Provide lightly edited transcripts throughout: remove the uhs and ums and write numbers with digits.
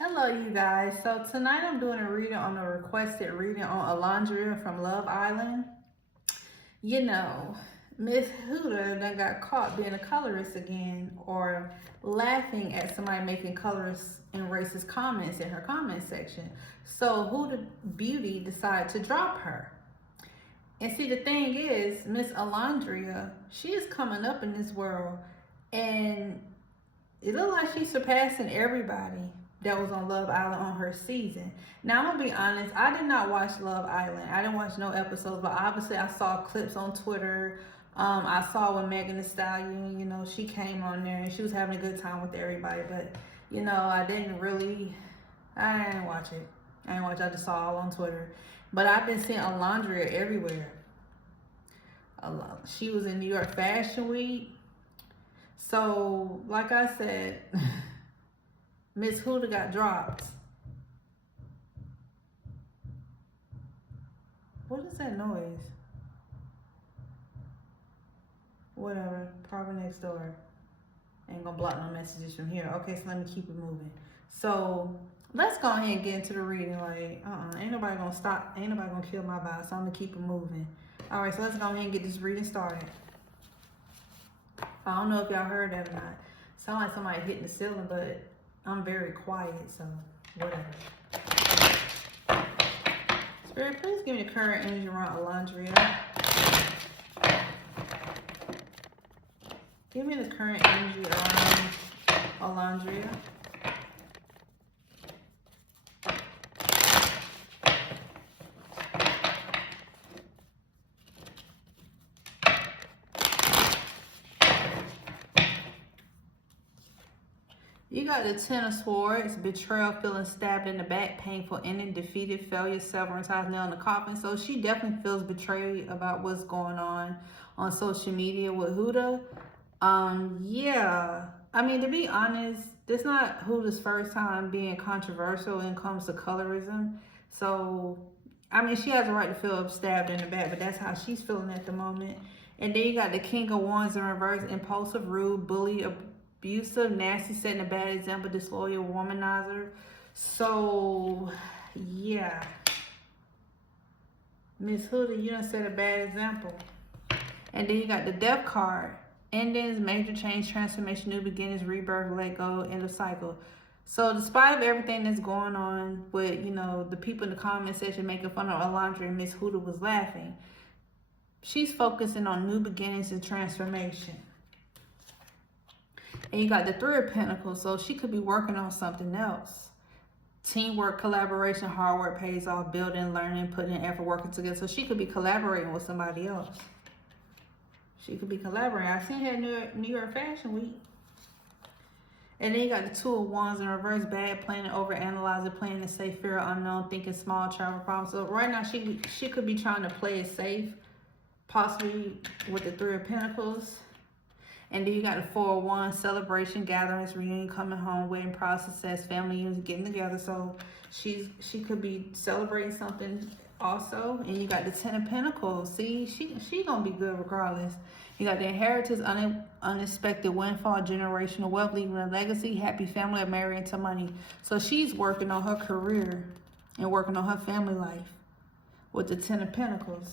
Hello, you guys. So tonight I'm doing a reading on a requested reading on Olandria from Love Island. You know, Miss HUDA done got caught being a colorist again, or laughing at somebody making colorist and racist comments in her comment section. So HUDA Beauty decided to drop her. And see, the thing is, Miss Olandria, she is coming up in this world, and it looks like she's surpassing everybody that was on Love Island on her season. Now, I'm gonna be honest, I did not watch Love Island. I didn't watch no episodes, but obviously I saw clips on Twitter. I saw when Megan Thee Stallion, she came on there and she was having a good time with everybody. But, I didn't watch it. I just saw all on Twitter. But I've been seeing Olandria everywhere. She was in New York Fashion Week. So, like I said, Miss HUDA got dropped. What is that noise? Whatever, probably next door. Ain't gonna block no messages from here. Okay, so let me keep it moving. So, let's go ahead and get into the reading. Like, ain't nobody gonna stop. Ain't nobody gonna kill my vibe, so I'm gonna keep it moving. All right, so let's go ahead and get this reading started. I don't know if y'all heard that or not. Sound like somebody hitting the ceiling, but I'm very quiet, so whatever. Spirit, please give me the current energy around Olandria. Give me the current energy around Olandria. You got the Ten of Swords, betrayal, feeling stabbed in the back, painful ending, defeated, failure, severing ties, nail in the coffin. So she definitely feels betrayed about what's going on social media with HUDA. Yeah. I mean, to be honest, this is not HUDA's first time being controversial when it comes to colorism. So, I mean, she has a right to feel stabbed in the back, but that's how she's feeling at the moment. And then you got the King of Wands in reverse, impulsive, rude, bully, abusive, nasty, setting a bad example, disloyal, womanizer. So, yeah. Miss HUDA, you done set a bad example. And then you got the Death card. Endings, major change, transformation, new beginnings, rebirth, let go, end of cycle. So despite of everything that's going on with, the people in the comment section making fun of Olandria and Miss HUDA was laughing, she's focusing on new beginnings and transformation. And you got the Three of Pentacles, so she could be working on something else. Teamwork, collaboration, hard work pays off, building, learning, putting in effort, working together. So she could be collaborating with somebody else. She could be collaborating. I seen her at New York Fashion Week. And then you got the Two of Wands in reverse, bad planning, overanalyzing, playing it safe, fear of unknown, thinking small, travel problems. So right now she could be trying to play it safe, possibly with the Three of Pentacles. And then you got the Four of Wands, celebration, gatherings, reunion, coming home, wedding, process, family units, getting together. So she could be celebrating something also. And you got the Ten of Pentacles. See, she gonna be good regardless. You got the inheritance, unexpected windfall, generational wealth, leaving a legacy, happy family, or marrying to money. So she's working on her career and working on her family life with the Ten of Pentacles.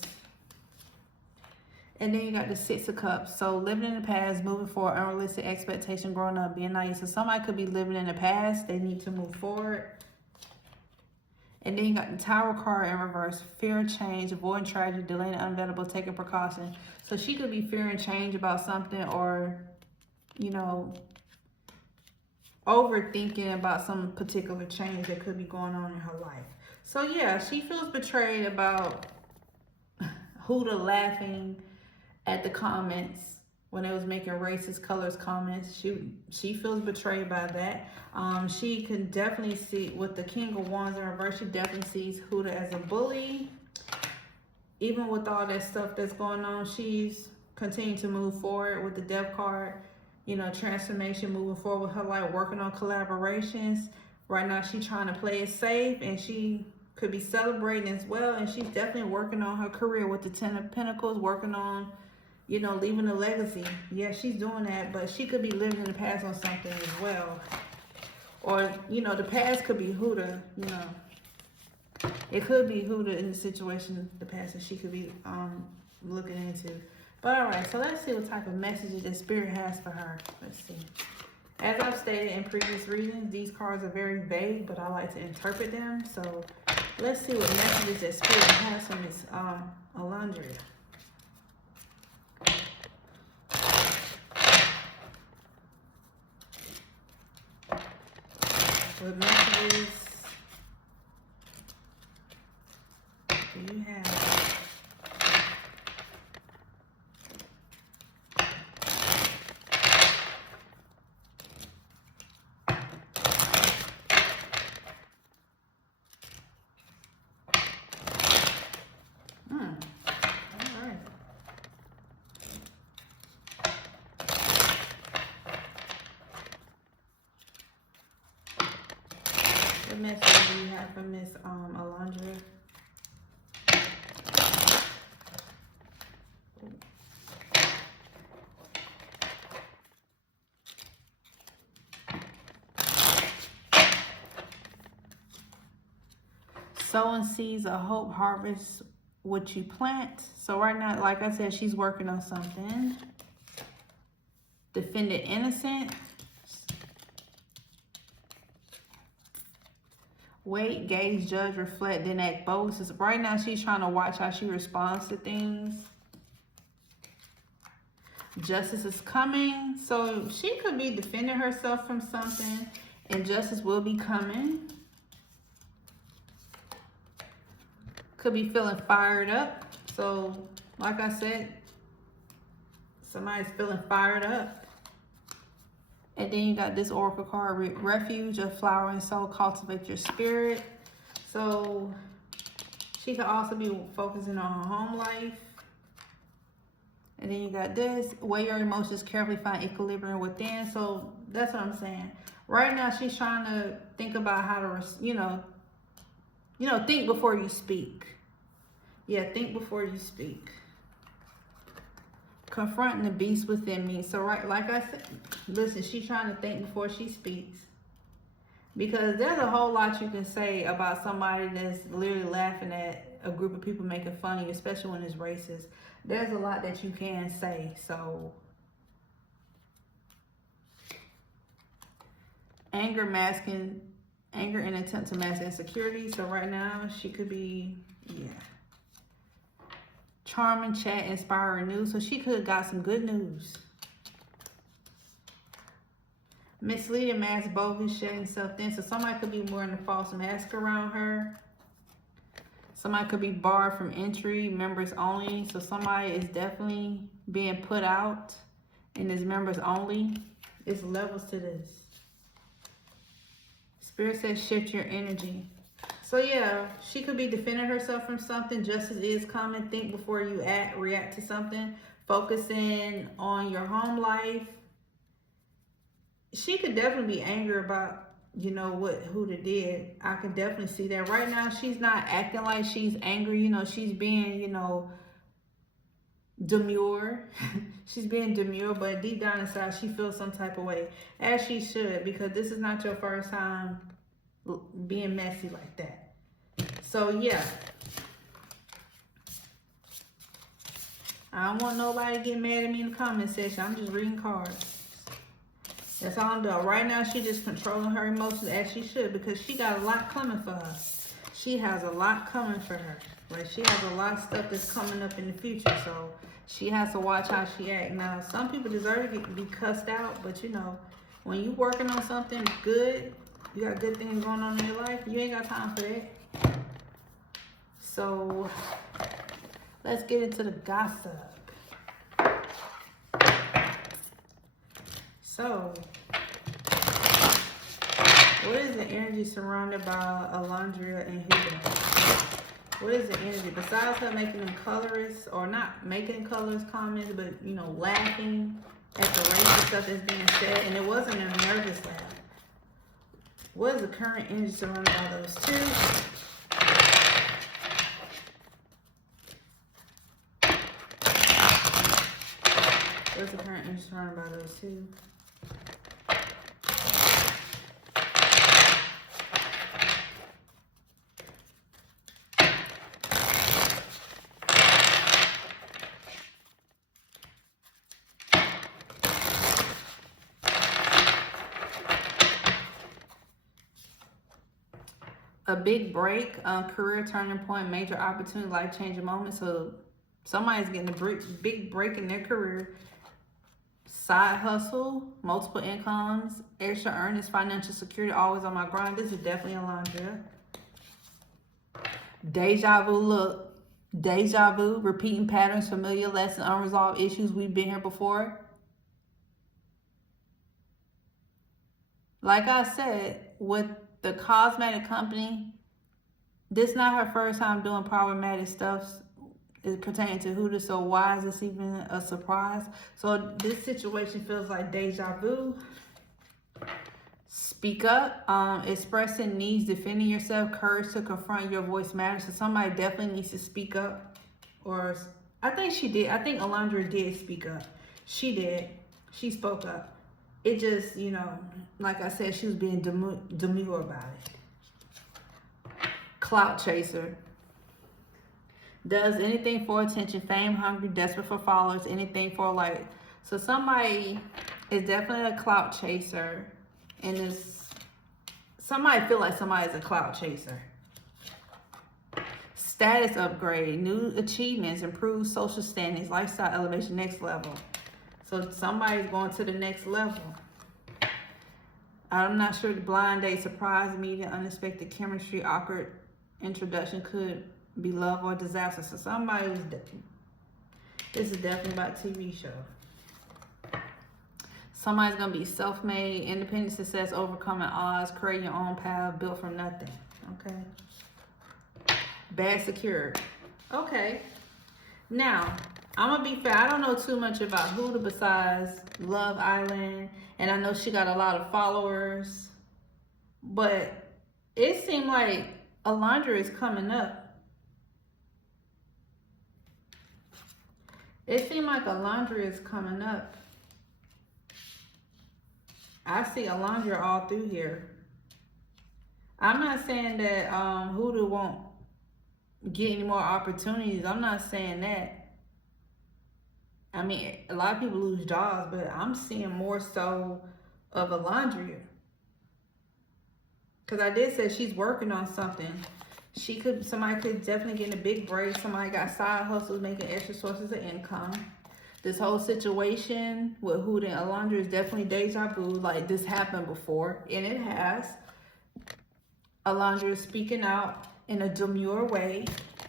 And then you got the Six of Cups. So living in the past, moving forward, unrealistic expectation, growing up, being naive. So somebody could be living in the past. They need to move forward. And then you got the Tower card in reverse. Fear of change, avoiding tragedy, delaying the unavailable, taking precaution. So she could be fearing change about something, or, overthinking about some particular change that could be going on in her life. So yeah, she feels betrayed about HUDA laughing at the comments when they was making racist colors comments. She feels betrayed by that. She can definitely see with the King of Wands in reverse, she definitely sees HUDA as a bully. Even with all that stuff that's going on, she's continuing to move forward with the Death card. Transformation, moving forward with her life, working on collaborations. Right now she's trying to play it safe, and she could be celebrating as well. And she's definitely working on her career with the Ten of Pentacles, working on leaving a legacy. Yeah, she's doing that, but she could be living in the past on something as well. Or, you know, the past could be HUDA, you know. It could be HUDA in the situation, the past that she could be looking into. But all right, so let's see what type of messages that Spirit has for her. Let's see. As I've stated in previous readings, these cards are very vague, but I like to interpret them. So let's see what messages that Spirit has for Miss Olandria. What messages do you have? What message do you have for Miss Olandria? Sowing seeds of hope, harvest what you plant. So right now, like I said, she's working on something. Defended innocent. Wait, gauge, judge, reflect, then act bold. So right now, she's trying to watch how she responds to things. Justice is coming. So she could be defending herself from something, and justice will be coming. Could be feeling fired up. So, like I said, somebody's feeling fired up. And then you got this oracle card, refuge, a flower and soul, cultivate your spirit. So she could also be focusing on her home life. And then you got this, weigh your emotions carefully, find equilibrium within. So that's what I'm saying. Right now she's trying to think about how to, you know, think before you speak. Yeah, think before you speak. Confronting the beast within me. So right, like I said, listen, she's trying to think before she speaks. Because there's a whole lot you can say about somebody that's literally laughing at a group of people making fun of you, especially when it's racist. There's a lot that you can say. So anger and attempt to mask insecurity. So right now she could be, yeah. Charming, chat, inspiring news. So she could have got some good news. Misleading, mask, bogus, shedding self-thin. So somebody could be wearing a false mask around her. Somebody could be barred from entry, members only. So somebody is definitely being put out and is members only. It's levels to this. Spirit says shift your energy. So yeah, she could be defending herself from something. Justice is coming. Think before you react to something. Focusing on your home life. She could definitely be angry about, you know, what HUDA did. I can definitely see that. Right now, she's not acting like she's angry. You know, she's being, you know, demure. She's being demure, but deep down inside, she feels some type of way. As she should, because this is not your first time being messy like that. So yeah, I don't want nobody to get mad at me in the comment section. I'm just reading cards. That's all I'm doing. Right now she's just controlling her emotions as she should, because she got a lot coming for her. She has a lot coming for her. Like, she has a lot of stuff that's coming up in the future, so she has to watch how she acts. Now, some people deserve to be cussed out, but you know, when you working on something good, you got good things going on in your life, you ain't got time for that. So let's get into the gossip. So what is the energy surrounded by Olandria and HUDA? What is the energy? Besides her making them colorists, or not making colorist comments, but, you know, laughing at the racist stuff that's being said, and it wasn't a nervous laugh. What is the current energy surrounded by those two? What's the current energy surrounded by those two? a big break, career turning point, major opportunity, life-changing moment. So somebody's getting a big break in their career. Side hustle, multiple incomes, extra earnings, financial security, always on my grind. This is definitely Olandria. Deja vu, look. Deja vu, repeating patterns, familiar lessons, unresolved issues. We've been here before. Like I said, with the cosmetic company, this is not her first time doing problematic stuff pertaining to HUDA, so why is this even a surprise? So this situation feels like deja vu. Speak up, expressing needs, defending yourself, courage to confront your voice matters. So somebody definitely needs to speak up. Or I think she did. I think Olandria did speak up. She did. She spoke up. It just, you know, like I said, she was being demure about it. Clout chaser. Does anything for attention, fame hungry, desperate for followers, anything for like. So somebody is definitely a clout chaser. And this, somebody feel like somebody's a clout chaser. Status upgrade, new achievements, improved social standings, lifestyle elevation, next level. So somebody's going to the next level. I'm not sure the blind date, surprise, meeting, unexpected chemistry, awkward introduction could be love or disaster. So somebody was, this is definitely about a TV show. Somebody's going to be self-made, independent success, overcoming odds, create your own path, built from nothing. Okay. Bad secured. Okay. Now, I'm going to be fair. I don't know too much about HUDA besides Love Island. And I know she got a lot of followers. But it seemed like Olandria is coming up. It seemed like Olandria is coming up. I see Olandria all through here. I'm not saying that HUDA won't get any more opportunities. I'm not saying that. I mean, a lot of people lose jobs, but I'm seeing more so of Olandria. Because I did say she's working on something. Somebody could definitely get in a big break. Somebody got side hustles, making extra sources of income. This whole situation with HUDA and Olandria is definitely deja vu. Like, this happened before, and it has. Olandria is speaking out in a demure way.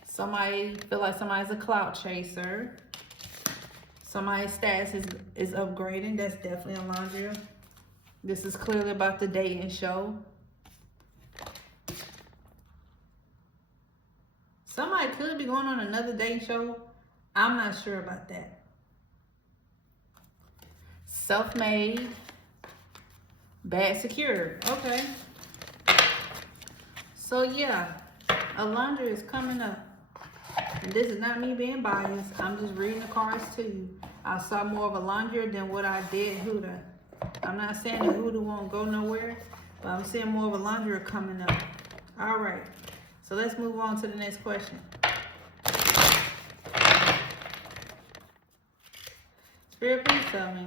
Somebody feel like somebody's a clout chaser. Somebody's status is upgrading. That's definitely Olandria. This is clearly about the dating show. Somebody could be going on another dating show. I'm not sure about that. Self-made, bad secured. Okay. So yeah, Olandria is coming up. And this is not me being biased. I'm just reading the cards to you. I saw more of Olandria than what I did HUDA. I'm not saying that HUDA won't go nowhere, but I'm seeing more of Olandria coming up. All right. So let's move on to the next question. Spirit, please tell me.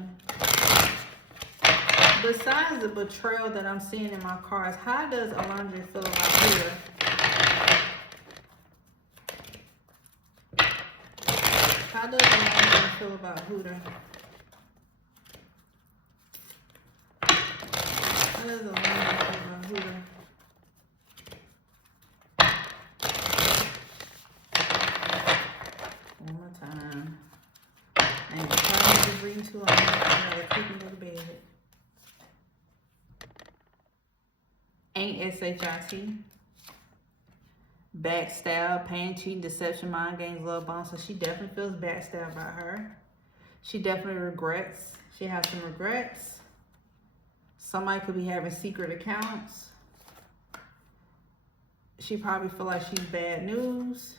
Besides the betrayal that I'm seeing in my cards, how does Olandria feel about HUDA? How does Olandria feel about HUDA? How does Olandria feel about HUDA? One more time. And the time is reading too long. I gotta keep me go to bed. Ain't SHIT. Backstab, pain, cheating, deception, mind games, love bombs. So she definitely feels backstabbed by her. She definitely regrets. She has some regrets. Somebody could be having secret accounts. She probably feel like she's bad news.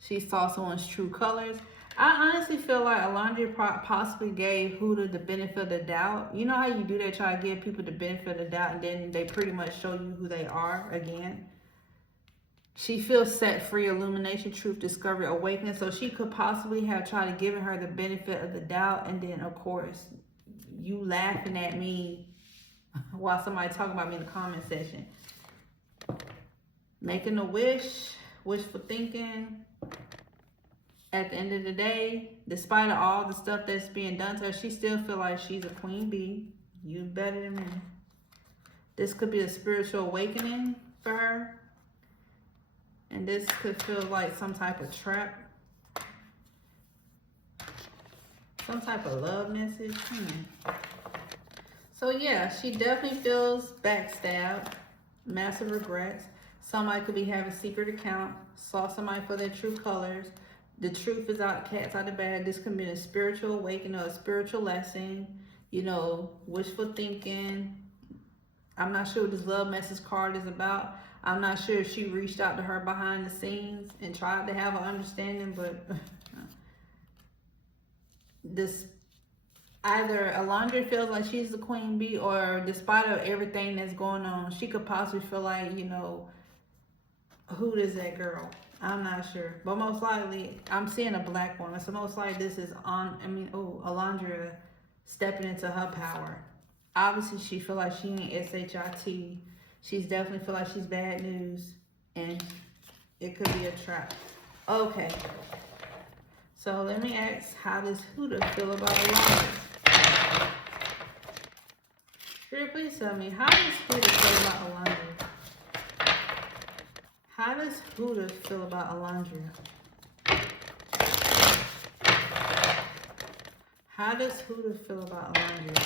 She saw someone's true colors. I honestly feel like Olandria possibly gave HUDA the benefit of the doubt. You know how you do that, try to give people the benefit of the doubt, and then they pretty much show you who they are again. She feels set free, illumination, truth, discovery, awakening. So she could possibly have tried to give her the benefit of the doubt, and then of course, you laughing at me while somebody talking about me in the comment section. Making a wish, wishful thinking. At the end of the day, despite of all the stuff that's being done to her, she still feel like she's a queen bee. You better than me. This could be a spiritual awakening for her. And this could feel like some type of trap. Some type of love message. So yeah, she definitely feels backstabbed. Massive regrets. Somebody could be having a secret account. Saw somebody for their true colors. The truth is out, cat's out of bag. This could be a spiritual awakening or a spiritual lesson. You know, wishful thinking. I'm not sure what this love message card is about. I'm not sure if she reached out to her behind the scenes and tried to have an understanding, but this either Olandria feels like she's the queen bee, or despite of everything that's going on, she could possibly feel like, you know, who is that girl? I'm not sure, but most likely I'm seeing a black woman, so most likely this is Olandria stepping into her power. Obviously she feel like she ain't SHIT. She's definitely feel like she's bad news, and it could be a trap. Okay, so let me ask, how does HUDA feel about Olandria? Spirit, please tell me, how does HUDA feel about Olandria? How does HUDA feel about Olandria? How does HUDA feel about Olandria?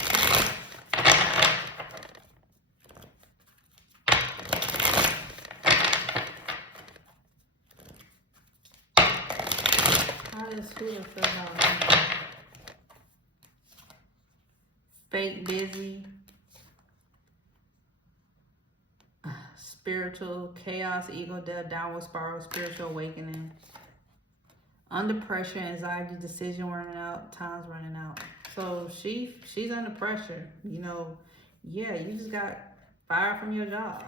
How does HUDA feel about Olandria? Fake busy. Spiritual chaos, ego death, downward spiral, spiritual awakening. Under pressure, anxiety, decision running out, time's running out. So she's under pressure. You know, yeah, you just got fired from your job.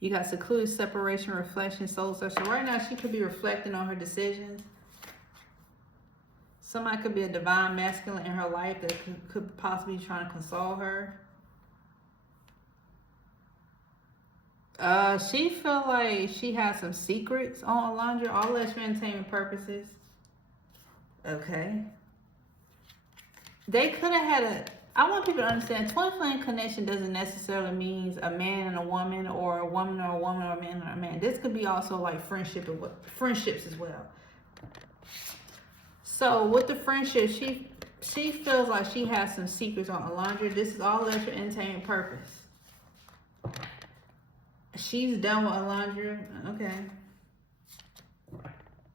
You got secluded, separation, reflection, soul search. So right now she could be reflecting on her decisions. Somebody could be a divine masculine in her life that could possibly be trying to console her. She feel like she has some secrets on Olandria, all that for entertainment purposes. Okay. They could have had I want people to understand, twin flame connection doesn't necessarily mean a man and a woman, or a woman or a woman, or a man and a man. This could be also like friendships as well. So with the friendship, she feels like she has some secrets on Olandria. This is all there for entertainment purpose. She's done with Olandria. Okay.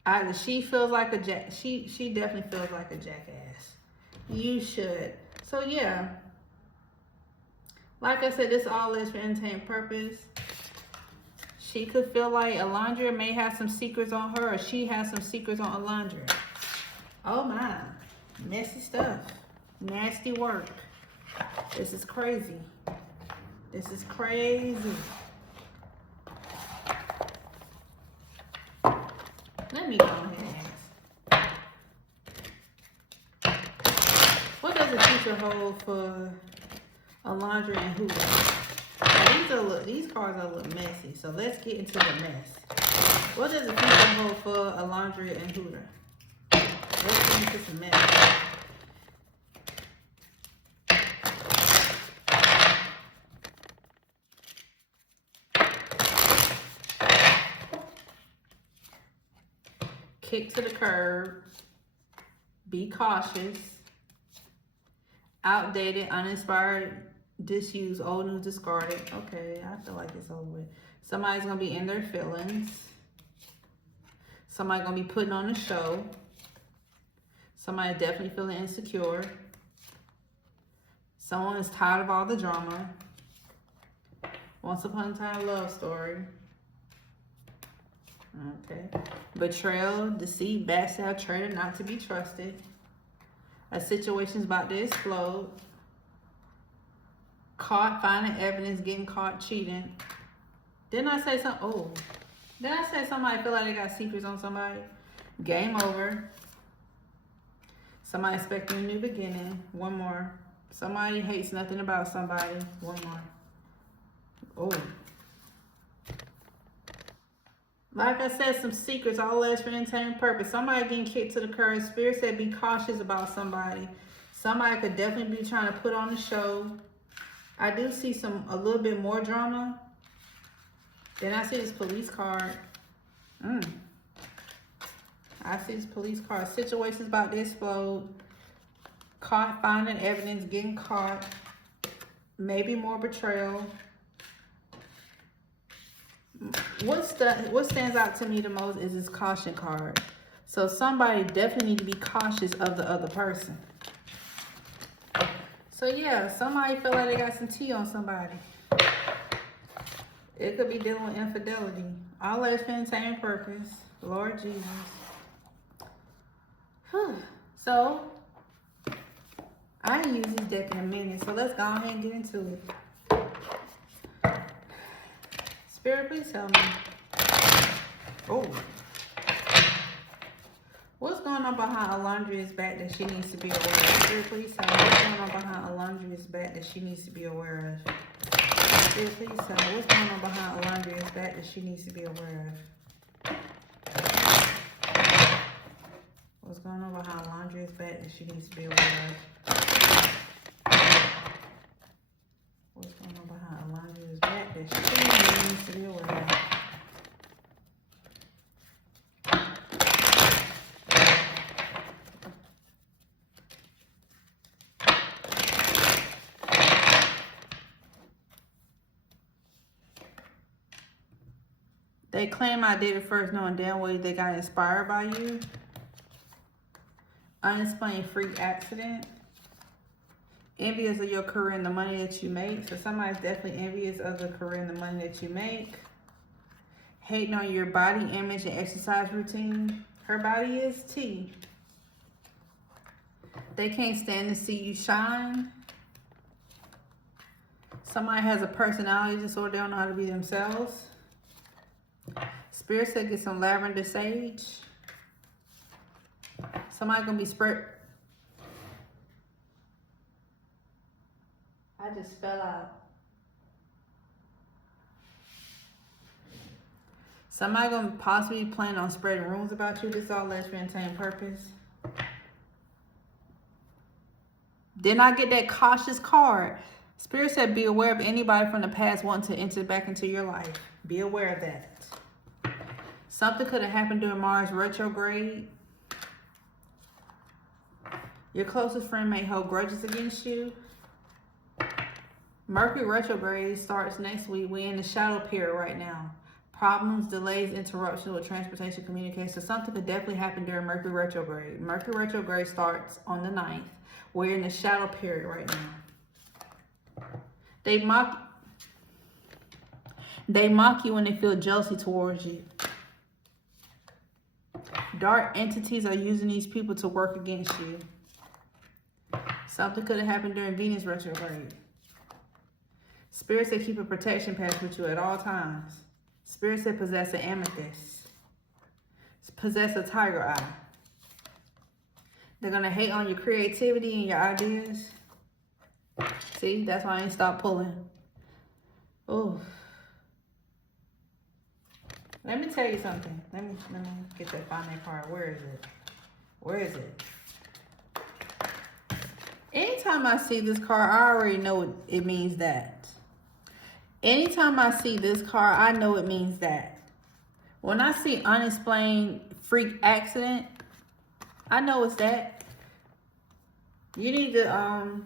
Either she feels like a she definitely feels like a jackass. You should. So yeah. Like I said, this all is for entertainment purpose. She could feel like Olandria may have some secrets on her, or she has some secrets on Olandria. Oh my. Messy stuff. Nasty work. This is crazy. This is crazy. Let me go ahead and ask. What does the future hold for Olandria and HUDA? Now these cards are a little messy, so let's get into the mess. What does the future hold for Olandria and HUDA? Let's get into some mess. Kick to the curb. Be cautious. Outdated, uninspired, disused, old news, discarded. Okay, I feel like it's over with. Somebody's going to be in their feelings. Somebody's going to be putting on a show. Somebody definitely feeling insecure. Someone is tired of all the drama. Once upon a time love story. Okay. Betrayal, deceit, backstab, traitor, not to be trusted. A situation's about to explode. Caught finding evidence, getting caught cheating. Didn't I say something? Oh. Didn't I say somebody feel like they got secrets on somebody? Game over. Somebody expecting a new beginning. One more. Somebody hates nothing about somebody. One more. Oh. Like I said, some secrets, all last for entertainment purpose. Somebody getting kicked to the curb. Spirit said be cautious about somebody. Somebody could definitely be trying to put on the show. I do see a little bit more drama. Then I see this police card. I see this police card. Situations about to explode. Caught, finding evidence, getting caught. Maybe more betrayal. What stands out to me the most is this caution card. So somebody definitely need to be cautious of the other person. So yeah, somebody feel like they got some tea on somebody. It could be dealing with infidelity. All that's for entertainment purpose. Lord Jesus. Whew. So I ain't use this deck in a minute, so let's go ahead and get into it. Spirit, please tell me. Oh. What's going on behind Olandria's back that she needs to be aware of? Spirit, please tell me. What's going on behind Olandria's back that she needs to be aware of? Spirit, please tell me. What's going on behind Olandria's back that she needs to be aware of? What's going on behind Olandria's back that she needs to be aware of? What's going on behind Olandria's back that she needs to be aware of? They claim I did it first, knowing damn well they got inspired by you. Unexplained freak accident. Envious of your career and the money that you make. So somebody's definitely envious of the career and the money that you make. Hating on your body image and exercise routine. Her body is tea. They can't stand to see you shine. Somebody has a personality disorder. They don't know how to be themselves. Spirit said get some lavender sage. Somebody gonna be spread. I just fell out. Somebody gonna possibly plan on spreading rumors about you. This is all less for entertainment purpose. Did not get that cautious card. Spirit said be aware of anybody from the past wanting to enter back into your life. Be aware of that. Something could have happened during Mars retrograde. Your closest friend may hold grudges against you. Mercury retrograde starts next week. We're in the shadow period right now. Problems, delays, interruptions with transportation, communication. So something could definitely happen during Mercury retrograde. Mercury retrograde starts on the 9th. We're in the shadow period right now. They mock you when they feel jealousy towards you. Dark entities are using these people to work against you. Something could have happened during Venus retrograde. Spirit said keep a protection patch with you at all times. Spirit said possess an amethyst. Possess a tiger eye. They're going to hate on your creativity and your ideas. See, that's why I ain't stopped pulling. Oh. Let me tell you something. Let me get that final card. Where is it? Where is it? Anytime I see this card, I already know it means that. Anytime I see this card, I know it means that. When I see unexplained freak accident, I know it's that. You need to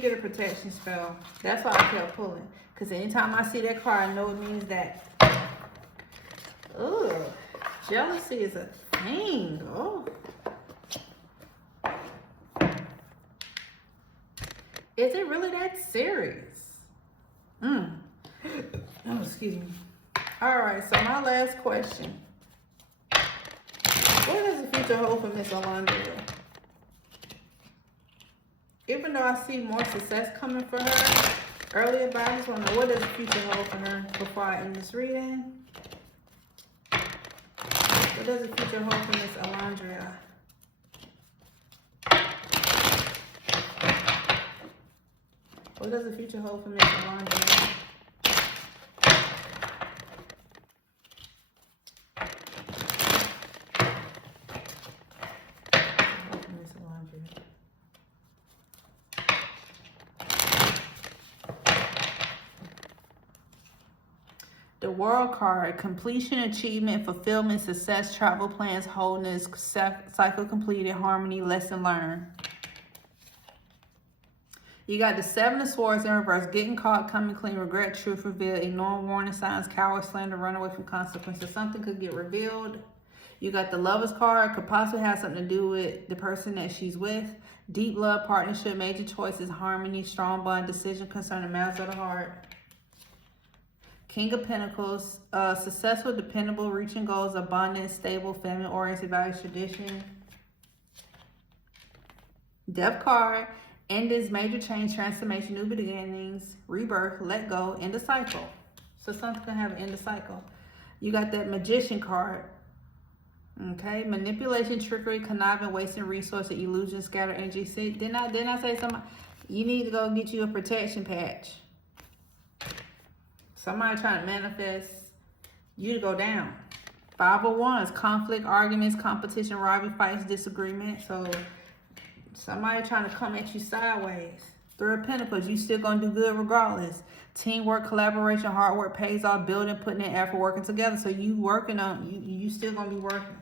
get a protection spell. That's why I kept pulling. Because anytime I see that card, I know it means that. Ugh, jealousy is a thing. Oh. Is it really that serious? Oh, excuse me. All right, so my last question. What does the future hold for Miss Olandria? Even though I see more success coming for her earlier, but I just want to know what does the future hold for her before I end this reading? What does the future hold for Miss Olandria? What does the future hold for Miss Olandria? The World card, completion, achievement, fulfillment, success, travel plans, wholeness, cycle completed, harmony, lesson learned. You got the Seven of Swords in reverse, getting caught, coming clean, regret, truth revealed, ignoring warning signs, coward, slander, run away from consequences. Something could get revealed. You got the Lovers card, could possibly have something to do with the person that she's with. Deep love, partnership, major choices, harmony, strong bond, decision concerning matters of the heart. King of Pentacles, successful, dependable, reaching goals, abundant, stable, family-oriented, values, tradition. Death card, endings, major change, transformation, new beginnings, rebirth, let go, end of cycle. So something can have an end of cycle. You got that Magician card. Okay, manipulation, trickery, conniving, wasting resources, illusion, scatter energy. See, didn't I say something? You need to go get you a protection patch. Somebody trying to manifest you to go down. 5 of Wands, conflict, arguments, competition, rivalry, fights, disagreement. So somebody trying to come at you sideways. 3 of Pentacles, you still gonna do good regardless. Teamwork, collaboration, hard work pays off, building, putting in effort, working together. So you working on, you still gonna be working.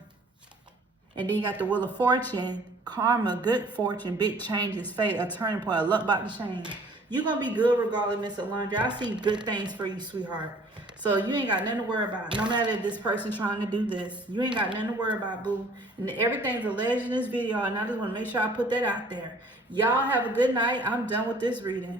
And then you got the Wheel of Fortune, karma, good fortune, big changes, fate, a turning point, a luck about to change. You're going to be good regardless, Miss Olandria. I see good things for you, sweetheart. So you ain't got nothing to worry about. No matter if this person trying to do this, you ain't got nothing to worry about, boo. And everything's alleged in this video, and I just want to make sure I put that out there. Y'all have a good night. I'm done with this reading.